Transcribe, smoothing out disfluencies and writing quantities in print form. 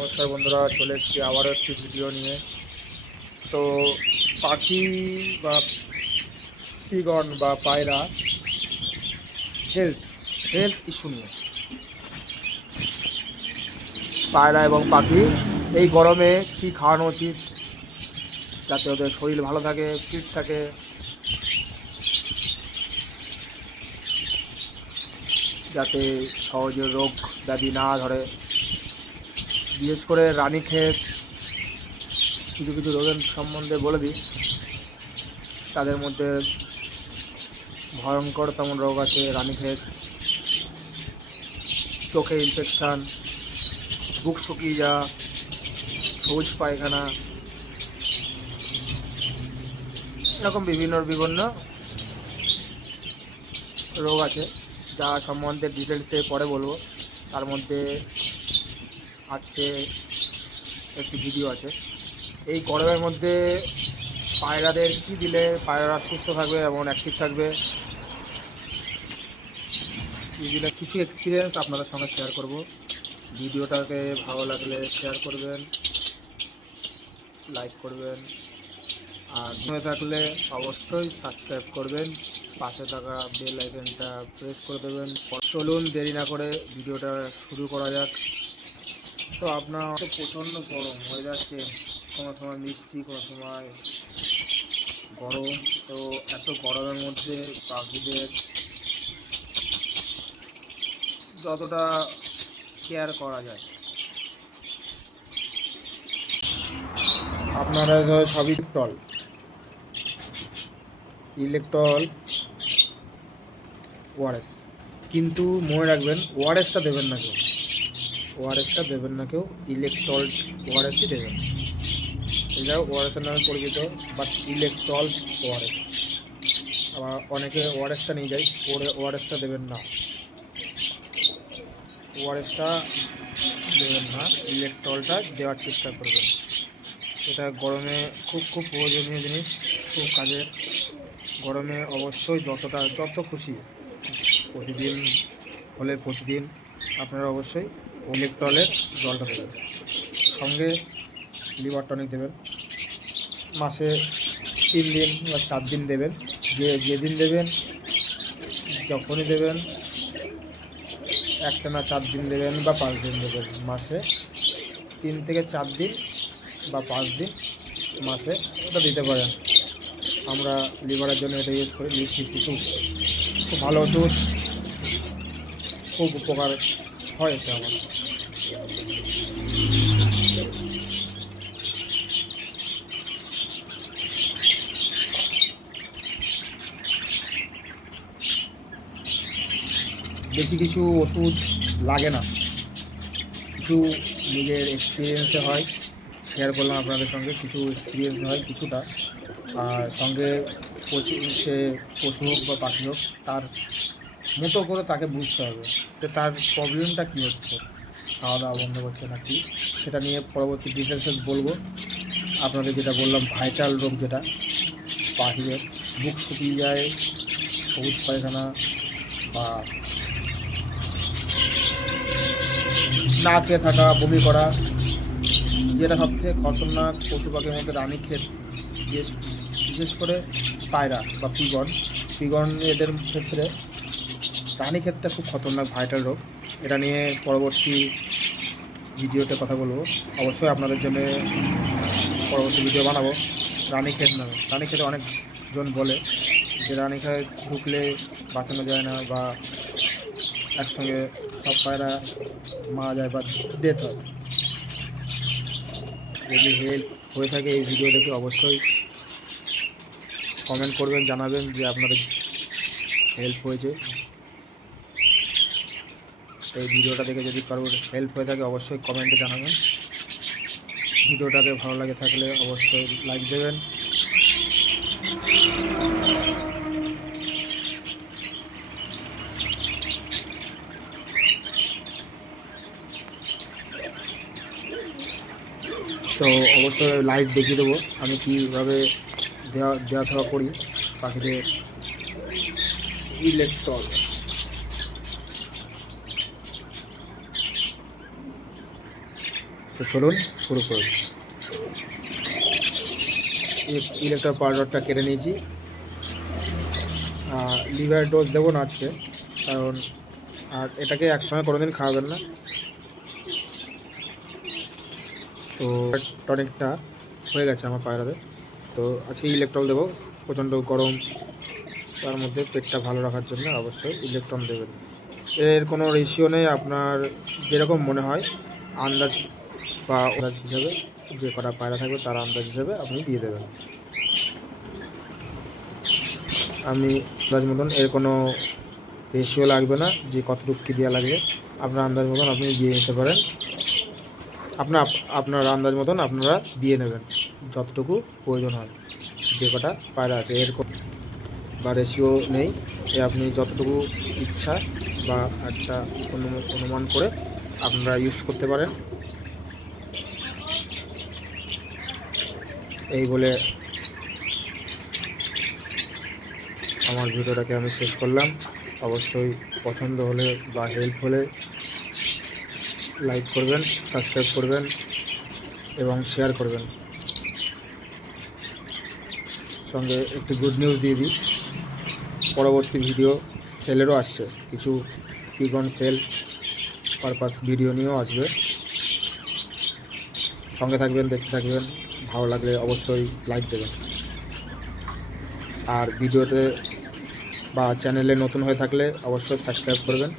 নমস্কার বন্ধুরা, চলে এসেছি আবারও একটি ভিডিও নিয়ে। তো পাখি বা পিগন বা পায়রা হেলথ হেলথ ইস্যু নিয়ে। পায়রা এবং পাখি এই গরমে কী খাওয়ানো উচিত যাতে ওদের শরীর ভালো থাকে, ফিট থাকে, যাতে সহজে রোগ ব্যাধি না ধরে। বিশেষ করে রানীক্ষেত কিছু কিছু রোগের সম্বন্ধে বলে দিই। তাদের মধ্যে ভয়ঙ্করতম রোগ আছে রানীক্ষেত, চোখে ইনফেকশান, বুক শুকিয়ে যাওয়া, সবুজ পায়খানা, এরকম বিভিন্ন বিভিন্ন রোগ আছে, যা সম্বন্ধে ডিটেলসে পরে বলবো। তার মধ্যে আজকে একটি ভিডিও আছে। এই গরমের মধ্যে পায়রাদের কী দিলে পায়রারা সুস্থ থাকবে এবং অ্যাক্টিভ থাকবে, কী দিলে কিছু এক্সপিরিয়েন্স আপনাদের সঙ্গে শেয়ার করব। ভিডিওটাকে ভালো লাগলে শেয়ার করবেন, লাইক করবেন, আর হয়ে থাকলে অবশ্যই সাবস্ক্রাইব করবেন, পাশে থাকা বেল আইকনটা প্রেস করে দেবেন। চলুন দেরি না করে ভিডিওটা শুরু করা যাক। তো আপনার তো প্রচণ্ড গরম হয়ে যাচ্ছে, কোনো সময় মিষ্টি, কোনো সময় গরম। তো এত গরমের মধ্যে পাখিদের যতটা কেয়ার করা যায়, আপনারা সবই ইলেকট্রল ওআরএস, কিন্তু মনে রাখবেন ওআরএসটা দেবেন না কেউ, ওআরএসটা দেবেন না কেউ, ইলেকট্রল ওআরএসই দেবেন। এটাও ওআরএসের নামে পরিচিত, বাট ইলেকট্রল ওআরএস। আবার অনেকে ওআরএসটা নিয়ে যায়, ওআরএসটা দেবেন না, ওআরএসটা দেবেন না, ইলেকট্রলটা দেওয়ার চেষ্টা করবেন। এটা গরমে খুব খুব প্রয়োজনীয় জিনিস, খুব কাজের। গরমে অবশ্যই যত খুশি প্রতিদিন হলে প্রতিদিন আপনারা অবশ্যই ইলেকট্রলের জলটা দেবেন, সঙ্গে লিভার টনিক দেবেন। মাসে 3 দিন বা 4 দিন দেবেন, যেদিন দেবেন যখনই দেবেন, একটানা 4 দিন দেবেন বা 5 দিন দেবেন। মাসে 3 থেকে 4 দিন বা 5 দিন মাসে এটা দিতে পারেন। আমরা লিভারের জন্য এটা ইউজ করি, লিভ52, খুব ভালো ওষুধ, খুব উপকার হয় এটা আমার। বেশি কিছু ওষুধ লাগে না, কিছু নিজের এক্সপিরিয়েন্সে হয়, শেয়ার করলাম আপনাদের সঙ্গে। কিছু এক্সপিরিয়েন্স হয় কিছুটা, আর সঙ্গে পশু হোক বা পাখি হোক, তার মতো করে তাকে বুঝতে হবে যে তার প্রবলেমটা কী হচ্ছে, খাওয়া দাওয়া বন্ধ করছে না কি, সেটা নিয়ে পরবর্তী ডিটেলসে বলবো। আপনাদের যেটা বললাম ভাইটাল রোগ, যেটা পাখিদের বুক শুকিয়ে যায়, সবুজ পায়খানা বা না খেয়ে থাকা, বমি করা, যেটা সবথেকে খতরনাক পশু পাখির মধ্যে রানীক্ষেত, বিশেষ করে পায়রা বা পিগন এদের ক্ষেত্রে রানীক্ষেতটা খুব খতরনাক ভাইটাল রোগ। এটা নিয়ে পরবর্তী ভিডিওতে কথা বলবো, অবশ্যই আপনাদের জন্য পরবর্তী ভিডিও বানাবো। রানীক্ষেত নামে, রানীক্ষেতে অনেকজন বলে যে রানীক্ষেত ঢুকলে বাঁচানো যায় না, বা একসঙ্গে সব পায়রা মারা যায় বা ডেথ হয়। যদি হেল্প হয়ে থাকে এই ভিডিও দেখে অবশ্যই কমেন্ট করবেন, জানাবেন যে আপনাদের হেল্প হয়েছে। এই ভিডিওটা দেখে যদি কারোর হেল্প হয়ে থাকে অবশ্যই কমেন্টে জানাবেন। ভিডিওটাকে ভালো লাগে থাকলে অবশ্যই লাইক দেবেন। তো অবশ্যই লাইভ দেখিয়ে দেবো আমি কীভাবে দেওয়া থাওয়া করি পাখিদের ইলেকট্রল। তো চলুন শুরু করুন। ইলেকট্রল পাউডারটা কেটে নিয়েছি। লিভার ডোজ দেবো না আজকে, কারণ আর এটাকে একসঙ্গে কোনোদিন খাওয়াবেন না। তো টনিকটা হয়ে গেছে আমার পায়রাদের। তো আজকে ইলেকট্রল দেবো, প্রচণ্ড গরম, তার মধ্যে পেটটা ভালো রাখার জন্য অবশ্যই ইলেকট্রল দেবেন। এর কোনো রেশিও নেই, আপনার যেরকম মনে হয় আন্দাজ বা আন্দাজ হিসাবে যে কটা পায়রা থাকবে তার আন্দাজ হিসাবে আপনি দিয়ে দেবেন। আমি আন্দাজ মতন, এর কোনো রেশিও লাগবে না যে কতটুকু কী দেওয়া লাগবে, আপনার আন্দাজ মতন আপনি দিয়ে নিতে পারেন। আপনার আন্দাজ মতন আপনারা দিয়ে নেবেন যতটুকু প্রয়োজন হয়। যে কটা পায়রা আছে এর বা রেশিও নেই, আপনি যতটুকু ইচ্ছা বা একটা অনুমান করে আপনারা ইউজ করতে পারেন। এই বলে আমার ভিডিওটাকে আমি শেষ করলাম। অবশ্যই পছন্দ হলে বা হেল্প হলে লাইক করবেন, সাবস্ক্রাইব করবেন এবং শেয়ার করবেন। সঙ্গে একটি গুড নিউজ দিয়ে দিই, পরবর্তী ভিডিও সেলেরও আসছে, কিছু পিগন সেল পারপাস ভিডিও নিয়েও আসবে। সঙ্গে থাকবেন, দেখতে থাকবেন, ভালো লাগলে অবশ্যই লাইক দেবেন। আর ভিডিওতে বা চ্যানেলে নতুন হয়ে থাকলে অবশ্যই সাবস্ক্রাইব করবেন।